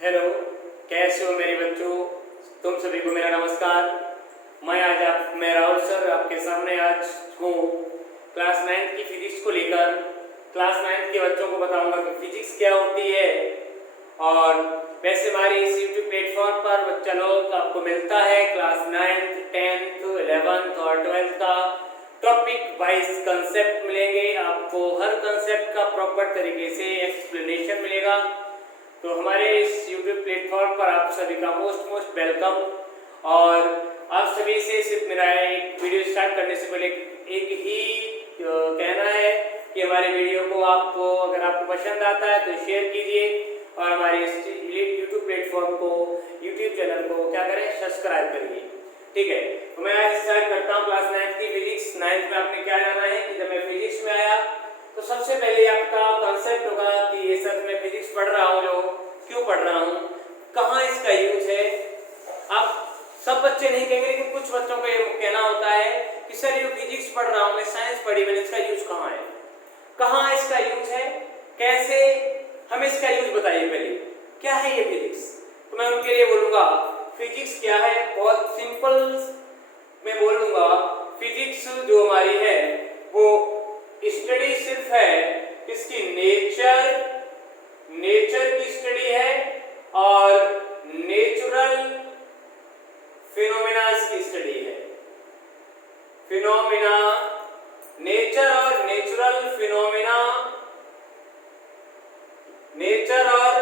Hello, कैसे हो मेरे बच्चों। तुम सभी को मेरा नमस्कार। मैं राहुल सर आपके सामने आज हूँ क्लास 9th की फिजिक्स को लेकर। क्लास 9th के बच्चों को बताऊंगा कि फिजिक्स क्या होती है। और वैसे हमारे इस यूट्यूब प्लेटफॉर्म पर बच्चा लोग आपको मिलता है क्लास 9th 10th 11th और 12th का टॉपिक वाइज कंसेप्ट मिलेंगे। आपको हर कंसेप्ट का प्रॉपर तरीके से एक्सप्लेनेशन मिलेगा। तो हमारे इस YouTube प्लेटफॉर्म पर आप सभी का मोस्ट वेलकम। और आप सभी से सिर्फ मेरा एक वीडियो स्टार्ट करने से पहले एक ही कहना है कि हमारे वीडियो को अगर आपको पसंद आता है तो शेयर कीजिए और हमारे इस YouTube प्लेटफॉर्म को, YouTube चैनल को क्या करें, सब्सक्राइब करिए। ठीक है, तो मैं आज स्टार्ट करता हूँ क्लास 9th की फिजिक्स। 9th में आपने क्या जाना है कि जब मैं फिजिक्स में आया तो सबसे पहले आपका कॉन्सेप्ट होगा कि ये सर मैं फिजिक्स पढ़ रहा हूँ, जो क्यों पढ़ रहा हूँ, कहाँ इसका यूज है। आप सब बच्चे नहीं कहेंगे, लेकिन कुछ बच्चों को ये कहना होता है कि सर ये फिजिक्स पढ़ रहा हूँ, मैं साइंस पढ़ी, मैंने इसका यूज कहाँ है, कहाँ इसका यूज है, कैसे, हमें इसका यूज बताइए पहले, क्या है ये फिजिक्स। तो मैं उनके लिए बोलूँगा फिजिक्स क्या है, बहुत सिंपल मैं बोलूँगा। फिजिक्स जो हमारी है वो स्टडी सिर्फ है इसकी नेचर की स्टडी है और नेचुरल फिनोमेनास की स्टडी है। फिनोमेना, नेचर और नेचुरल फिनोमेना, नेचर और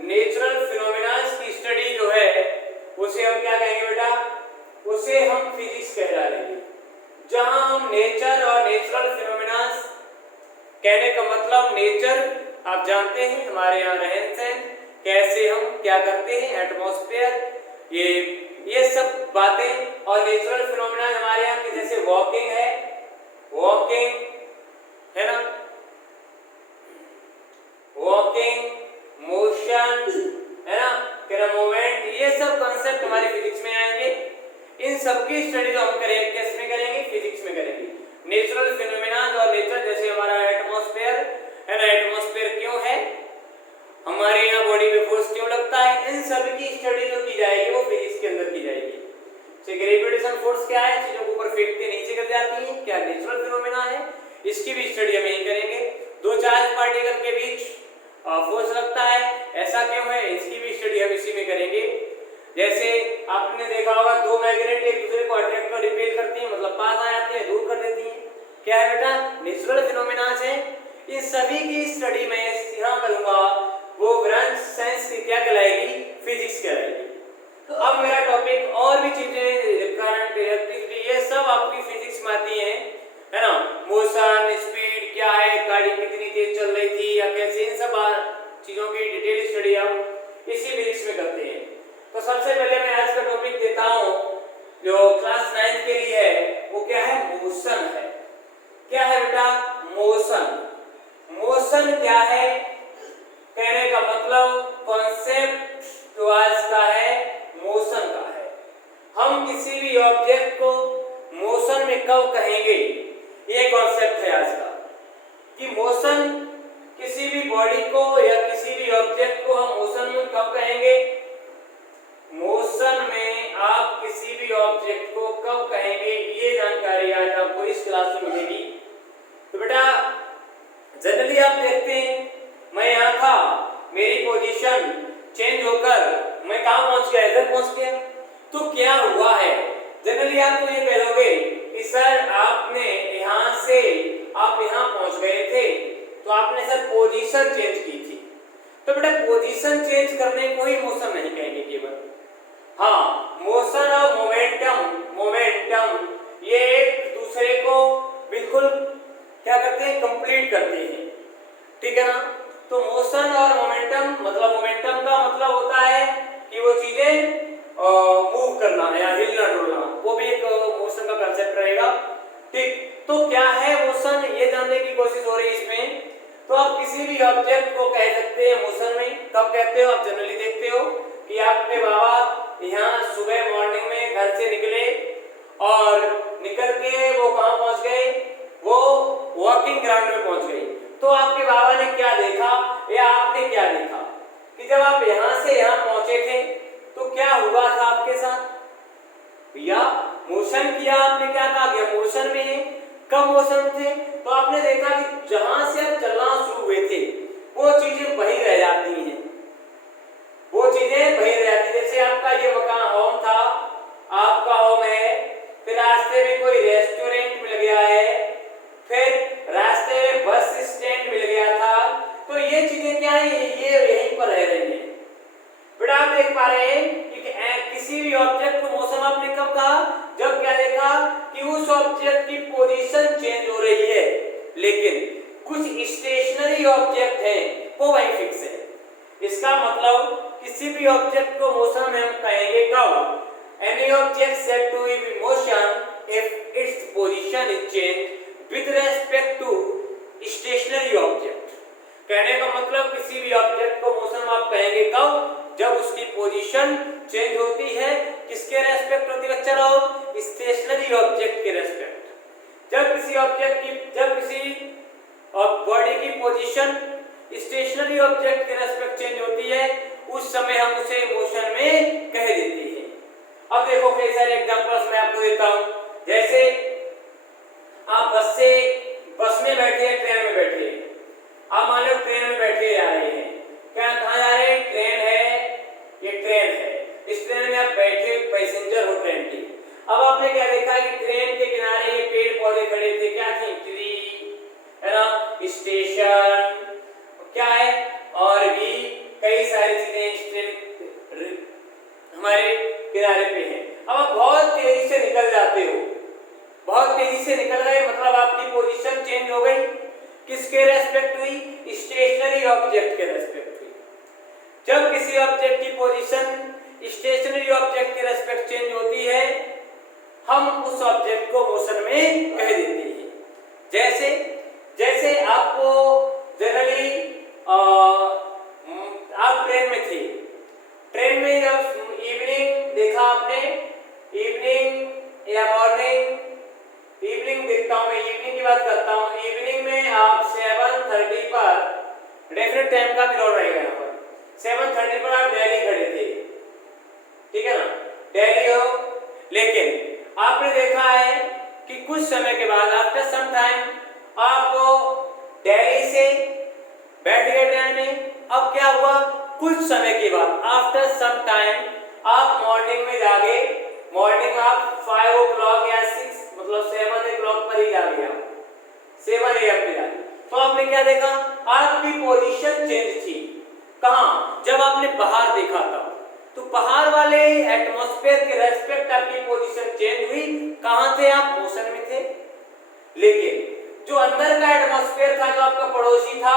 नेचुरल फिनोमेनास की स्टडी जो है उसे हम क्या कहेंगे बेटा, उसे हम फिजिक्स कह डालेंगे। जहां हम नेचर और नेचुरल फिनोमेनास, कहने का मतलब नेचर आप जानते हैं हमारे यहाँ रहन सहन, कैसे हम क्या करते हैं, एटमॉस्फेयर, ये सब बातें। और नेचुरल फिनोमेना हमारे यहाँ के जैसे वॉकिंग है, वॉकिंग है ना, वॉकिंग, मोशन है ना, मूवमेंट, ये सब कंसेप्ट हमारी फिजिक्स में आएंगे। इन सब की स्टडी जो हम करेंगे किस में करेंगे, फिजिक्स में करेंगे। नेचुरल फिनोमेना और नेचर, जैसे हमारा एटमॉस्फेयर है ना, एटमॉस्फेयर क्यों है, हमारे यहाँ बॉडी में फोर्स क्यों लगता है, इन सभी की स्टडी जो की जाएगी वो फिजिक्स के अंदर की जाएगी। जैसे ग्रेविटेशन फोर्स क्या है, चीजों को ऊपर फेंकते नीचे गिर जाती है, क्या नेचुरल फिनोमेना है, इसकी भी स्टडी हम यही करेंगे। दो चार्ज पार्टिकल के बीच फोर्स लगता है, ऐसा क्यों है, इसकी भी स्टडी हम इसी में करेंगे। जैसे आपने देखा होगा दो मैग्नेट एक दूसरे को अट्रैक्ट और रिपेल करती हैं, मतलब पास आ जाती है, दूर कर देती हैं, क्या है बेटा, नेचुरल फिनोमेना है। इन सभी की स्टडी में यहाँ करूंगा, वो ब्रांच साइंस की क्या कहलाएगी, फिजिक्स कहलाएगी। तो अब मेरा टॉपिक और भी चीजें, करंट, इलेक्ट्रिसिटी, ये सब आपकी फिजिक्स में आती है ना। मोशन, स्पीड क्या है, गाड़ी कितनी तेज चल रही थी या कैसे, इन सब चीजों की डिटेल स्टडी हम इसी फिजिक्स में करते हैं। तो सबसे पहले मैं आज का टॉपिक देता हूँ जो क्लास 9th के लिए है, वो क्या है, मोशन है। क्या है बेटा, मोशन। मोशन क्या है, कहने का मतलब कॉन्सेप्ट जो आज का है मोशन का है। हम किसी भी ऑब्जेक्ट को मोशन में कब कहेंगे, ये कॉन्सेप्ट है आज का, कि मोशन, किसी भी बॉडी को या किसी भी ऑब्जेक्ट को हम मोशन में कब कहेंगे, मोशन में आप किसी भी ऑब्जेक्ट को कब कहेंगे, ये जानकारी आज आपको इस क्लास में मिलेगी। तो बेटा जनरली आप देखते हैं, मैं यहाँ था, मेरी पोजीशन चेंज होकर मैं कहाँ पहुँच गया, इधर पहुँच गया, तो क्या हुआ है। जनरली आप तो ये कहोगे कि सर आपने यहाँ से आप यहाँ पहुँच गए थे, तो आपने सर पोजीशन चेंज की थी। तो बेटा पोजीशन चेंज करने को ही मोशन नहीं कहेंगे केवल, हाँ, मोशन और मोमेंटम ये एक दूसरे को बिल्कुल क्या करते हैं, कंप्लीट करते हैं, ठीक है ना। तो मोशन और मोमेंटम, मतलब मोमेंटम का मतलब होता है कि वो चीजें मूव करना या हिलना डुलना, वो भी एक मोशन का कंसेप्ट रहेगा, ठीक। तो क्या है मोशन, ये जानने की कोशिश हो रही है इसमें। तो आप किसी भी ऑब्जेक्ट को कह सकते हैं मोशन में, कब कहते हो, आप जनरली देखते हो कि आपके बाबा यहाँ सुबह मॉर्निंग में घर से निकले और निकल के वो कहाँ पहुँच गए, वो वॉकिंग ग्राउंड में पहुँच गए। तो आपके बाबा ने क्या देखा या आपने क्या देखा, कि जब आप यहां से यहां पहुंचे थे तो क्या हुआ था आपके साथ भैया, मोशन किया आपने, क्या कहा गया मोशन में है। कब मोशन थे, तो आपने देखा कि जहां से आप चलना शुरू हुए थे वो चीजें वही रह जाती हैं, वो चीजें वही रह जाती। जैसे आपका ये मकान होम था, आपका होम है, फिर रास्ते में कोई रेस्टोरेंट मिल गया है, फिर रास्ते में बस स्टैंड मिल गया था, तो ये चीजें क्या है, ये यहीं पर रह रही हैं। बेटा आप देख पा रहे हैं कि किसी भी ऑब्जेक्ट को मोशन आपने कब कहा, जब क्या देखा कि उस ऑब्जेक्ट की पोजीशन चेंज हो रही है, लेकिन कुछ स्टेशनरी ऑब्जेक्ट हैं वो वहीं फिक्स है। इसका मतलब किसी भी ऑब्जेक्ट को मोशन में हम कहेंगे कब, any object said to be in motion if its position is changed with respect to stationary object। कहने का मतलब किसी भी ऑब्जेक्ट को मोशन में आप कहेंगे कब, जब उसकी पोजीशन चेंज होती है, किसके रेस्पेक्ट होती है बच्चा लोग, स्टेशनरी ऑब्जेक्ट के रेस्पेक्ट। जब किसी ऑब्जेक्ट की, जब किसी बॉडी की पोजीशन स्टेशनरी ऑब्जेक्ट के रेस्पेक्ट चेंज होती है, उस समय हम उसे मोशन में कह देते हैं। अब देखो कई सारे एग्जांपल्स मैं आपको देता हूं। जैसे आप बस में बैठे हैं, ट्रेन में बैठे हैं, आप मान लो ट्रेन में बैठे जा रहे हैं, क्या कहां जा रहे हैं, ट्रेन है, ये ट्रेन है, इस ट्रेन में आप बैठे पैसेंजर हो ट्रेन के। अब आपने क्या देखा कि ट्रेन के किनारे ये पेड़ पौधे खड़े थे, क्या थे, ट्री है ना, स्टेशन क्या है, और भी कई सारी चीजें हमारे किनारे पे है। अब आप बहुत तेजी से निकल जाते हो, बहुत तेजी से निकल गए, मतलब आपकी पोजीशन चेंज हो गई, किसके रेस्पेक्ट हुई, स्टेशनरी ऑब्जेक्ट के रेस्पेक्ट हुई। जब किसी ऑब्जेक्ट की पोजीशन स्टेशनरी ऑब्जेक्ट के रेस्पेक्ट चेंज होती है, हम उस ऑब्जेक्ट को मोशन में कह देते हैं। जैसे जैसे आपको जनरली आप ट्रेन में थे, ट्रेन में जब इवनिंग देखा आपने, इवनिंग या मॉर्निंग, इवनिंग देखता हूं मैं, इवनिंग की बात करता हूं, इवनिंग में आप 7:30 पर डेफिनेट टाइम का पिरियड रहेगा यहाँ पर, 7:30 पर आप दिल्ली खड़े थे, ठीक है ना, दिल्ली हो, लेकिन आपने देखा है कि कुछ समय के बाद आफ्टर सम टाइम आपको दिल्ली से बैठ गए ट्रेन में। अब क्या हुआ, कुछ समय के बाद आफ्टर सम टाइम आप मॉर्निंग में जागे, मॉर्निंग आप 5 o'clock या 6 मतलब 7 o'clock पर ही जागे, आप 7 AM पे जागे, तो आपने क्या देखा, आपकी पोजीशन चेंज थी। कहां, जब आपने बाहर देखा था, तो बाहर वाले एटमॉस्फेयर के रेस्पेक्ट आपकी पोजीशन चेंज हुई, कहां थे आप, मोशन में थे। लेकिन जो अंदर का एटमॉस्फेयर था, जो आपका पड़ोसी था,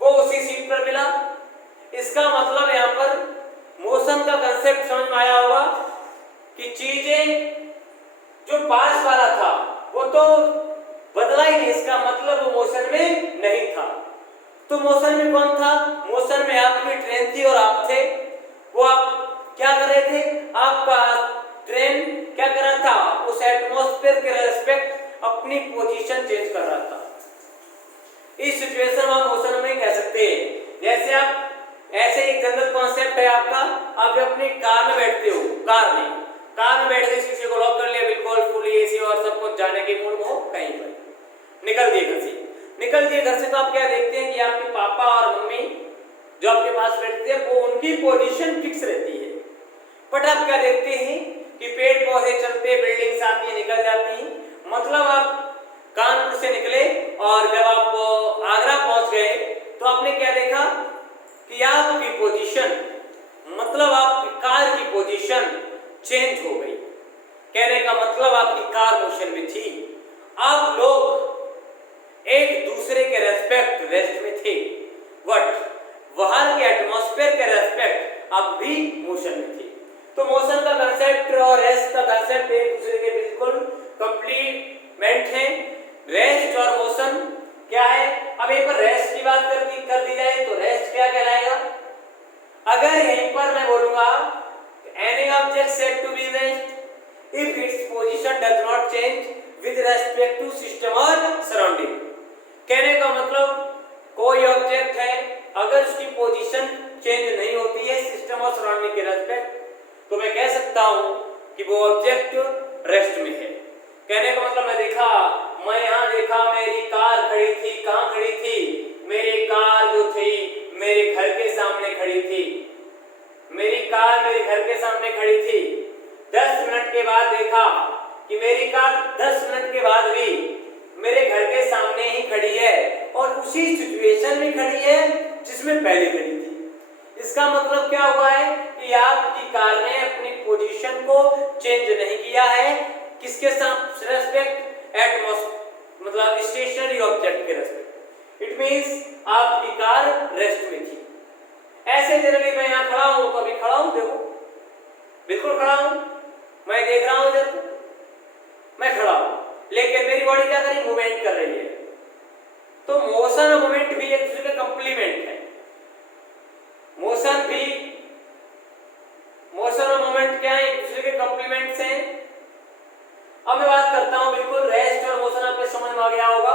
वो उसी सीट पर मिला। इसका मतलब यहाँ पर मोशन का कंसेप्ट समझ में आया होगा कि चीजें जो पास वाला था वो तो बदला ही नहीं, इसका मतलब वो मोशन में नहीं था। तो मोशन में कौन था, मोशन में आपकी ट्रेन थी और आप थे। वो आप क्या कर रहे थे, आपका ट्रेन क्या कर रहा था, उस एटमॉस्फेयर के रेस्पेक्ट अपनी पोजीशन चेंज कर रहा था। इस सिचुएशन में आप मोशन में कह सकते हैं। जैसे आप ऐसे एक जनरल कॉन्सेप्ट है आपका, आप जब अपनी कार में बैठते हो, कार में बैठ के शीशे को लॉक कर लिया, बिल्कुल फुल एसी और सब कुछ, जाने के मूड में हो कहीं पर, निकल दिए घर से, तो आप क्या देखते हैं कि आपके पापा और मम्मी जो आपके पास बैठते हैं, वो उनकी पोजीशन फिक्स रहती है। बट आप क्या देखते हैं कि पेड़ पौधे चलते, बिल्डिंग्स आती है, निकल जाती हैं। मतलब आप कानपुर से निकले और जब आप आगरा पहुंच गए, तो आपने क्या देखा कि आपकी पोजीशन, मतलब आपकी कार की पोजीशन चेंज हो गई। कहने का मतलब आपकी कार मोशन में थी, आप लोग एक दूसरे के रेस्पेक्ट रेस्ट में थे, बट बाहर के एटमॉस्फेयर के रेस्पेक्ट आप भी मोशन में थे। तो मोशन का कंसेप्ट और रेस्ट का कंसेप्ट एक दूसरे के बिल्कुल कंप्लीमेंट है। रेस्ट और मोशन क्या है, अब यहीं पर रेस्ट की बात कर दी जाए तो रेस्ट क्या कहलाएगा। अगर यहीं पर मैं बोलूंगा any object said to be rest if its position does not change with respect to system or surrounding। कहने का मतलब कोई ऑब्जेक्ट है, अगर उसकी पोजीशन चेंज नहीं होती है सिस्टम और सराउंडिंग के रेस्पेक्ट, तो मैं कह सकता हूं कि वो ऑब्जेक्ट रेस्ट में है। कहने का मतलब मैं यहाँ देखा मेरी कार खड़ी थी, कहाँ खड़ी थी? मेरी कार जो थी मेरे घर के सामने खड़ी थी। मेरी कार मेरे घर के सामने खड़ी थी। 10 मिनट के बाद देखा कि मेरी कार 10 मिनट के बाद भी मेरे घर के सामने ही खड़ी है और उसी सिचुएशन में खड़ी है जिसमें पहले खड़ी थी। इसका मतलब क्या हुआ है कि आपकी कार ने अपनी पोजीशन को चेंज नहीं किया है, किसके साथ रेस्पेक्ट? मतलब स्टेशनरी ऑब्जेक्ट के रेस्पेक्ट। इट मींस आपकी कार रेस्ट में थी। ऐसे जनरली मैं यहाँ खड़ा हूं तो अभी खड़ा हूं, देखो बिल्कुल खड़ा हूं, मैं देख रहा हूं इधर, मैं खड़ा हूं, लेकिन मेरी बॉडी क्या कर रही है? मूवमेंट कर रही है। तो मोशन और मूवमेंट भी एक दूसरे के कंप्लीमेंट है। मोशन और मूवमेंट क्या है? एक दूसरे के कंप्लीमेंट्स हैं। अब मैं बात करता हूं बिल्कुल रेस्ट और मोशन, आपको समझ में आ गया होगा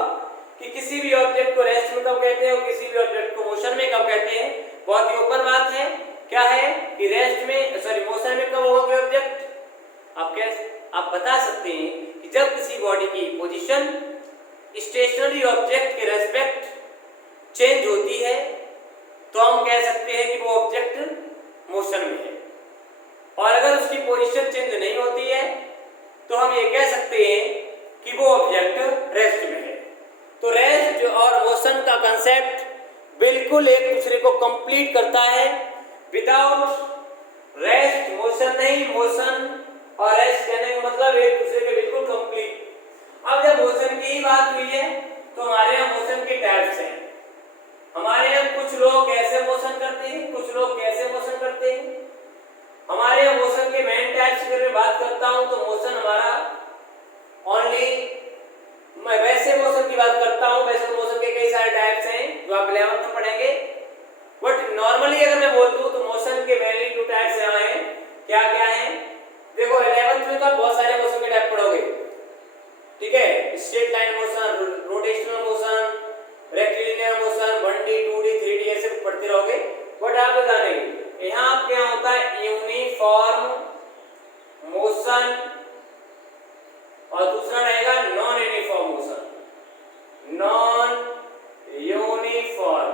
कि किसी भी ऑब्जेक्ट को रेस्ट में कब कहते हैं और किसी भी ऑब्जेक्ट को मोशन में कब कहते हैं। बहुत ही ओपन बात है। क्या है कि रेस्ट में मोशन में कब होगा कोई ऑब्जेक्ट? आप बता सकते हैं कि जब किसी बॉडी की पोजीशन स्टेशनरी ऑब्जेक्ट के रेस्पेक्ट चेंज होती है तो हम कह सकते हैं कि वो ऑब्जेक्ट मोशन में है, और अगर उसकी पोजीशन चेंज नहीं होती है तो हम ये कह सकते हैं कि वो ऑब्जेक्ट रेस्ट में है। तो रेस्ट और मोशन का कंसेप्ट बिल्कुल एक दूसरे को कंप्लीट करता है। विदाउट रेस्ट मोशन नहीं, मोशन और रेस्ट कहने का मतलब एक दूसरे के बिल्कुल कंप्लीट। अब जब मोशन की ही बात हुई है तो हमारे यहाँ मोशन के टाइप्स हैं। हमारे यहाँ कुछ लोग कैसे मोशन करते हैं, कुछ लोग कैसे मोशन करते हैं। हमारे यहाँ मोशन के मेन टाइप्स की अगर मैं बात करता हूँ तो मोशन हमारा मैं वैसे मोशन की बात करता हूँ। वैसे तो मोशन के कई सारे टाइप्स हैं जो आप 11th में पढ़ेंगे, बट नॉर्मली अगर मैं बोल दूं तो मोशन के मेनली 2 टाइप्स यहाँ हैं। क्या क्या हैं? देखो 11th में तो आप बहुत सारे मोशन के टाइप पढ़ोगे, ठीक है? Straight line motion, rotational motion, rectilinear motion, 1D 2D 3D ऐसे पढ़ते रहोगे। बट आप जानेंगे यहाँ क्या होता है? यूनिफॉर्म मोशन और दूसरा रहेगा non uniform motion. Non uniform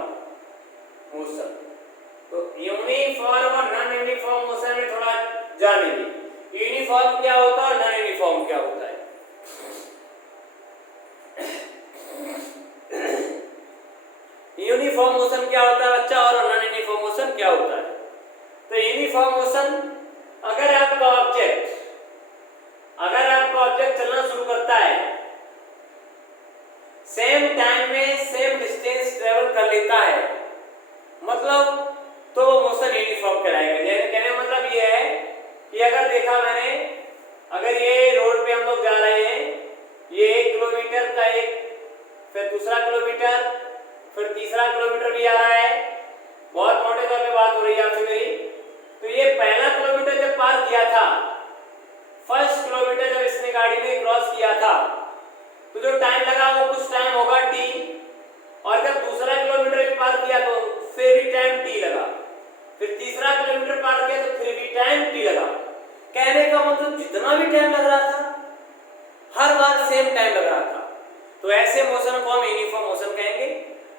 motion, तो यूनिफॉर्म और नॉन यूनिफॉर्म मोशन में थोड़ा जानेंगे। यूनिफॉर्म क्या होता है और नॉन यूनिफॉर्म क्या होता है। यूनिफॉर्म मोशन क्या होता है बच्चा, और नॉन यूनिफॉर्म मोशन क्या होता है? तो यूनिफॉर्म मोशन, अगर आपका ऑब्जेक्ट चलना शुरू करता है, सेम टाइम में सेम डिस्टेंस ट्रेवल कर लेता है, मतलब तो वो मोशन यूनिफॉर्म कहलाएगा। कहने का मतलब ये है कि अगर देखा मैंने, अगर ये रोड पे हम लोग जा रहे हैं, ये 1 किलोमीटर का फिर दूसरा किलोमीटर, फिर तीसरा किलोमीटर भी आ रहा है। बहुत मोटे तौर पे बात हो रही है आपसे मेरी। तो ये पहला किलोमीटर जब पार किया था, फर्स्ट किलोमीटर जब इसने गाड़ी में क्रॉस किया था, तो जो टाइम लगा वो कुछ टाइम होगा t, और जब दूसरा किलोमीटर पार किया तो फिर भी टाइम t लगा, फिर तीसरा किलोमीटर पार किया तो फिर भी टाइम t लगा। कहने का मतलब जितना भी टाइम लग रहा था हर बार सेम टाइम लग रहा था, तो ऐसे मोशन को हम यूनिफॉर्म मोशन कहेंगे।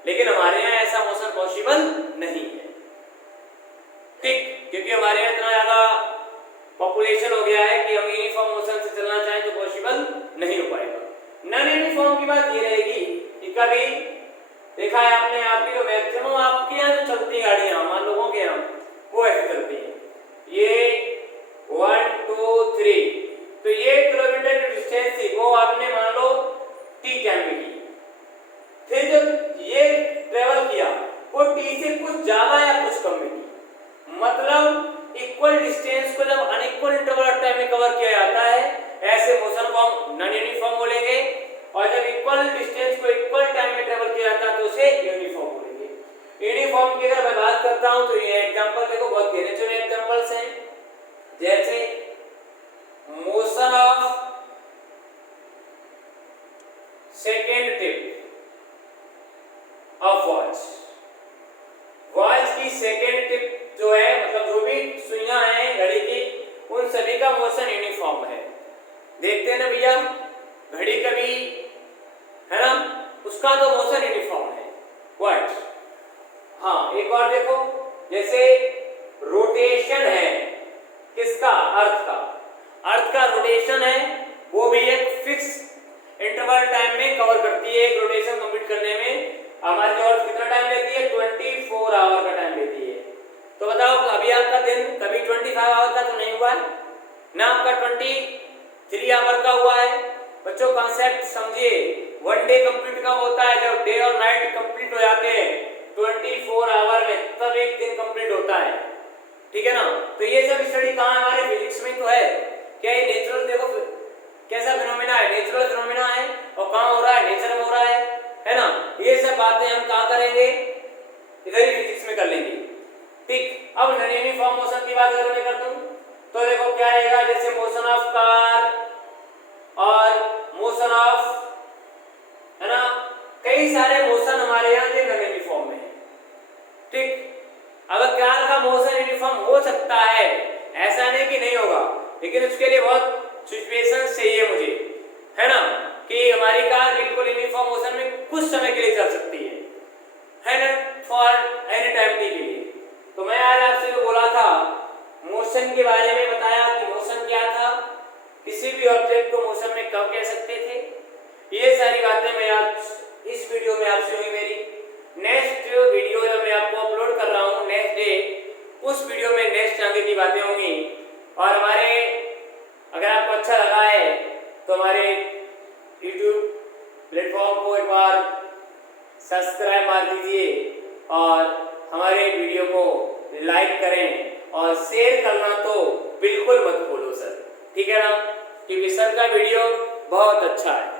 लेकिन हमारे यहाँ ऐसा मोशन पॉसिबल नहीं है, ठीक, क्योंकि हमारे यहाँ इतना ज्यादा पॉपुलेशन हो गया है कि हम यूनिफॉर्म मोशन से चलना चाहें तो पॉसिबल नहीं हो पाएगा। नॉन यूनिफॉर्म की बात ये रहेगी कि कभी देखा है आपने, आपकी जो मैक्सिमम आपके यहाँ जो चलती गाड़ियां, मान लोगों के यहाँ वो ऐसे चलती हैं, ये 1 2 3, तो ये किलोमीटर की डिस्टेंस थी वो आपने मान लो t टाइम में की। फिर जब ये ट्रेवल किया वो t से कुछ ज्यादा या कुछ कम में की, मतलब इक्वल डिस्टेंस को जब अनइक्वल इंटरवल ऑफ टाइम में कवर किया जाता है, ऐसे मोशन को हम नॉन यूनिफॉर्म बोलेंगे। और जब इक्वल डिस्टेंस को इक्वल टाइम में ट्रेवल किया जाता है तो उसे यूनिफॉर्म बोलेंगे। यूनिफॉर्म की अगर मैं बात करता हूं तो ये एग्जांपल देखो, बहुत गिने चुने एग्जांपल्स हैं, जैसे motion of second tip of watch की सेकेंड टिप दिन कभी 25 आवर का तो नहीं हुआ है ना, आपका 23 आवर का हुआ है। बच्चों कॉन्सेप्ट समझिए, वन डे कंप्लीट कब होता है? जब डे और नाइट कंप्लीट हो जाते हैं 24 आवर में, तब एक दिन कंप्लीट होता है, ठीक है ना। तो ये सब स्टडी कहाँ है? हमारे फिजिक्स में तो है। क्या ये नेचुरल, देखो कैसा फिनोमेना है, नेचुरल फिनोमेना है, और कहाँ हो रहा है? नेचर में हो रहा है ना। ये सब बातें हम कहाँ करेंगे? इधर ही फिजिक्स में कर लेंगे, ठीक। अब नॉन यूनिफॉर्म मोशन की बात अगर मैं कर दूं तो देखो क्या रहेगा, जैसे मोशन ऑफ कार और मोशन ऑफ, है ना, कई सारे मोशन हमारे यहाँ के नॉन यूनिफॉर्म में है, ठीक। अब कार का मोशन यूनिफॉर्म हो सकता है, ऐसा नहीं कि नहीं होगा, लेकिन उसके लिए बहुत सिचुएशंस चाहिए मुझे, है ना, कि हमारी कार बिल्कुल यूनिफॉर्म मोशन में कुछ समय के लिए चल सकती है ना, फॉर एनी टाइम के लिए। तो मैं आज आपसे जो बोला था मोशन के बारे में, बताया कि मोशन क्या था, किसी भी ऑब्जेक्ट को मोशन में कब कह सकते थे, ये सारी बातें मैं आज इस वीडियो में आपसे हुई। मेरी नेक्स्ट वीडियो जब मैं आपको अपलोड कर रहा हूँ नेक्स्ट डे, उस वीडियो में नेक्स्ट आगे की बातें होंगी। और हमारे, अगर आपको अच्छा लगा है तो हमारे YouTube प्लेटफॉर्म को एक बार सब्सक्राइब मार दीजिए और हमारे वीडियो को लाइक करें, और शेयर करना तो बिल्कुल मत भूलो सर, ठीक है ना, क्योंकि सर का वीडियो बहुत अच्छा है।